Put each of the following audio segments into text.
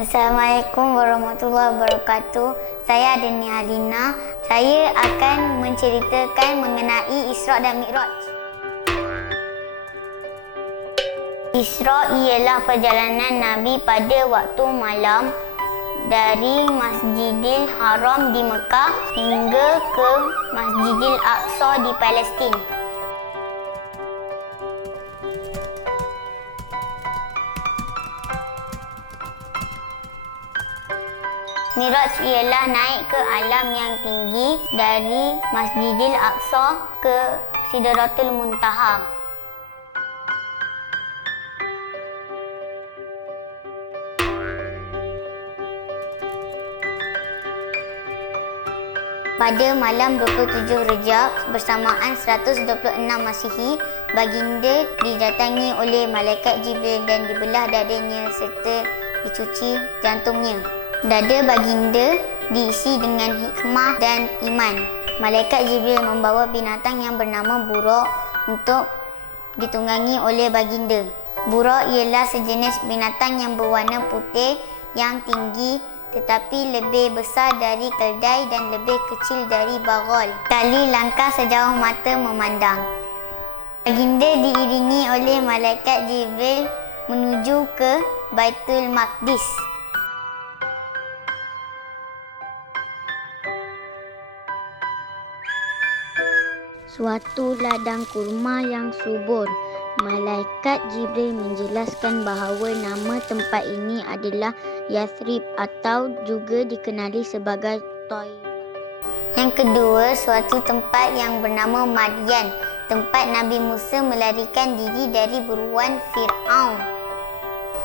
Assalamualaikum warahmatullahi wabarakatuh. Saya Adeni Halina. Saya akan menceritakan mengenai Isra dan Mi'raj. Isra ialah perjalanan Nabi pada waktu malam dari Masjidil Haram di Mekah hingga ke Masjidil Aqsa di Palestin. Mi'raj ialah naik ke alam yang tinggi dari Masjidil Aqsa ke Sidratul Muntaha. Pada malam 27 Rejab bersamaan 126 Masihi, baginda didatangi oleh malaikat Jibril dan dibelah dadanya serta dicuci jantungnya. Dada baginda diisi dengan hikmah dan iman. Malaikat Jibril membawa binatang yang bernama buruk untuk ditunggangi oleh baginda. Buruk ialah sejenis binatang yang berwarna putih yang tinggi tetapi lebih besar dari keldai dan lebih kecil dari bagol. Tali langkah sejauh mata memandang. Baginda diiringi oleh malaikat Jibril menuju ke Baitul Maqdis. Suatu ladang kurma yang subur. Malaikat Jibril menjelaskan bahawa nama tempat ini adalah Yathrib atau juga dikenali sebagai Thaibah. Yang kedua, suatu tempat yang bernama Madian, tempat Nabi Musa melarikan diri dari buruan Fir'aun.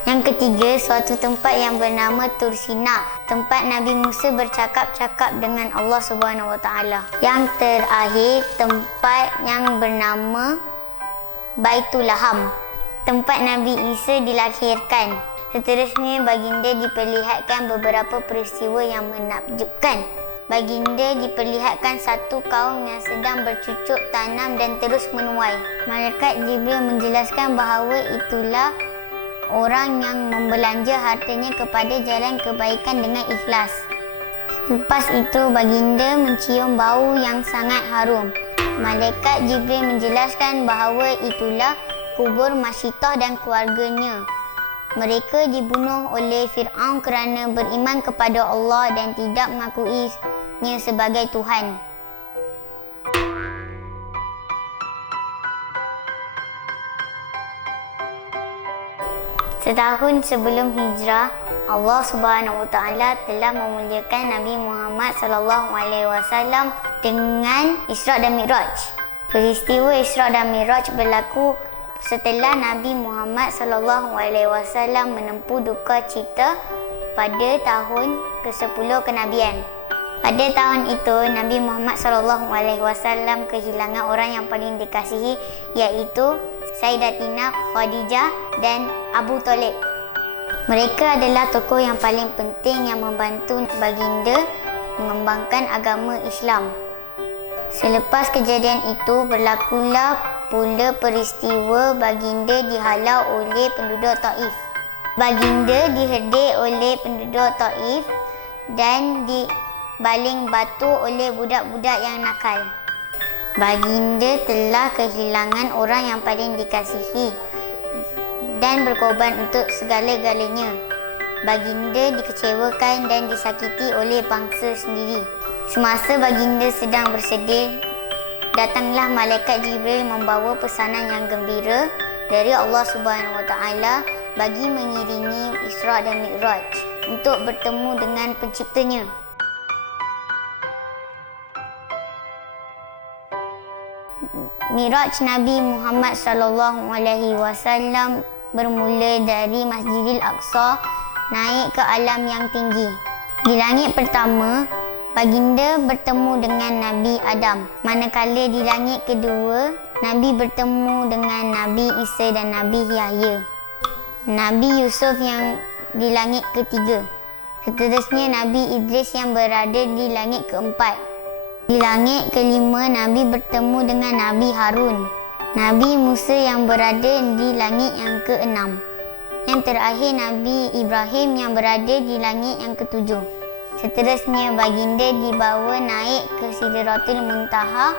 Yang ketiga, suatu tempat yang bernama Tursina, tempat Nabi Musa bercakap-cakap dengan Allah SWT. Yang terakhir, tempat yang bernama Baitul Laham, tempat Nabi Isa dilahirkan. Seterusnya, baginda diperlihatkan beberapa peristiwa yang menakjubkan. Baginda diperlihatkan satu kaum yang sedang bercucuk tanam dan terus menuai. Malaikat Jibril menjelaskan bahawa itulah orang yang membelanja hartanya kepada jalan kebaikan dengan ikhlas. Lepas itu, baginda mencium bau yang sangat harum. Malaikat Jibril menjelaskan bahawa itulah kubur Masyitah dan keluarganya. Mereka dibunuh oleh Fir'aun kerana beriman kepada Allah dan tidak mengakuinya sebagai Tuhan. Setahun sebelum hijrah, Allah SWT telah memuliakan Nabi Muhammad SAW dengan Isra dan Mi'raj. Peristiwa Isra dan Mi'raj berlaku setelah Nabi Muhammad SAW menempuh duka cita pada tahun ke-10 kenabian. Pada tahun itu, Nabi Muhammad SAW kehilangan orang yang paling dikasihi, iaitu Sayyidatina Khadijah dan Abu Talib. Mereka adalah tokoh yang paling penting yang membantu baginda mengembangkan agama Islam. Selepas kejadian itu, berlakulah pula peristiwa baginda dihalau oleh penduduk Taif. Baginda diherdik oleh penduduk Taif dan dibaling batu oleh budak-budak yang nakal. Baginda telah kehilangan orang yang paling dikasihi dan berkorban untuk segala-galanya. Baginda dikecewakan dan disakiti oleh bangsa sendiri. Semasa baginda sedang bersedih, datanglah malaikat Jibril membawa pesanan yang gembira dari Allah SWT bagi mengiringi Isra dan Mi'raj untuk bertemu dengan penciptanya. Mi'raj Nabi Muhammad SAW bermula dari Masjidil Aqsa naik ke alam yang tinggi. Di langit pertama, baginda bertemu dengan Nabi Adam. Manakala di langit kedua, Nabi bertemu dengan Nabi Isa dan Nabi Yahya. Nabi Yusuf yang di langit ketiga. Seterusnya Nabi Idris yang berada di langit keempat. Di langit kelima, Nabi bertemu dengan Nabi Harun. Nabi Musa yang berada di langit yang keenam. Yang terakhir Nabi Ibrahim yang berada di langit yang ketujuh. Seterusnya baginda dibawa naik ke Sidratul Muntaha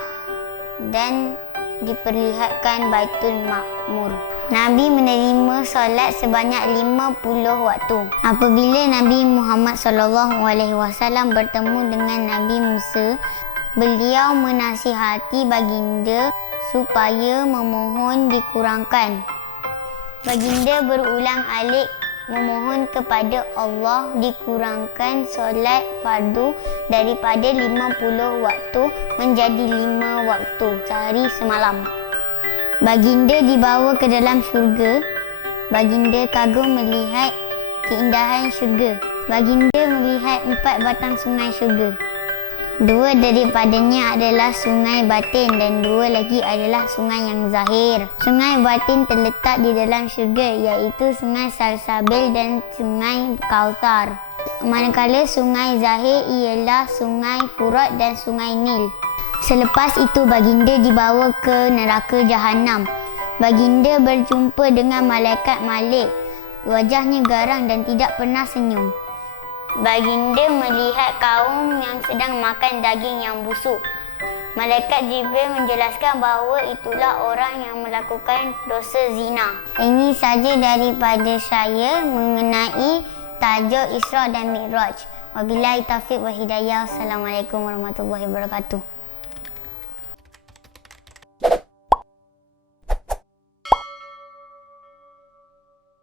dan diperlihatkan Baitul Ma'mur. Nabi menerima solat sebanyak 50 waktu. Apabila Nabi Muhammad SAW bertemu dengan Nabi Musa, beliau menasihati baginda supaya memohon dikurangkan. Baginda berulang-alik memohon kepada Allah dikurangkan solat fardu daripada 50 waktu menjadi 5 waktu sehari semalam. Baginda dibawa ke dalam syurga. Baginda kagum melihat keindahan syurga. Baginda melihat 4 batang sungai syurga. 2 daripadanya adalah sungai batin dan 2 lagi adalah sungai yang zahir. Sungai batin terletak di dalam syurga iaitu sungai Salsabil dan sungai Kautsar. Manakala sungai zahir ialah sungai Furat dan sungai Nil. Selepas itu baginda dibawa ke neraka Jahanam. Baginda berjumpa dengan malaikat Malik. Wajahnya garang dan tidak pernah senyum. Baginda melihat kaum yang sedang makan daging yang busuk. Malaikat Jibril menjelaskan bahawa itulah orang yang melakukan dosa zina. Ini saja daripada saya mengenai tajuk Isra dan Mi'raj. Wabillahi taufiq wa hidayah. Assalamualaikum warahmatullahi wabarakatuh.